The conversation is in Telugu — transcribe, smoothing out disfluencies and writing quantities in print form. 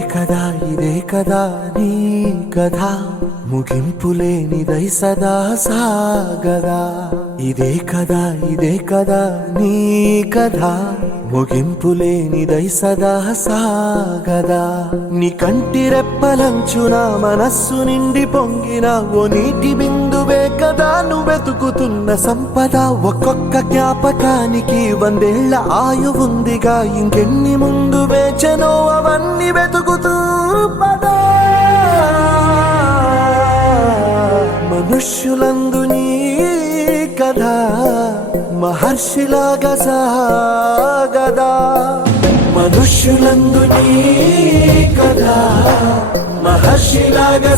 ఇదే కదా నీ కథ ముగింపులేనిదై సదా సాగదా ఇదే కదా నీ కథ ముగింపులేనిదై సదా సాగదా నీ కంటి రెప్పలంచున మనస్సు నిండి పొంగిన ఓ నీటి బిందువే కదా నువ్వెతుకుతున్న సంపద ఒక్కొక్క జ్ఞాపకానికి 100 ఏళ్ల ఆయువుందిగా ఇంకెన్ని ముందు వేచనో అవన్నీ వెతుకుతూ పదా మనుష్యులందు నీ కథ మహర్షిలాగా సాగదా మనుష్యులందు నీ కథ మహర్షిలాగా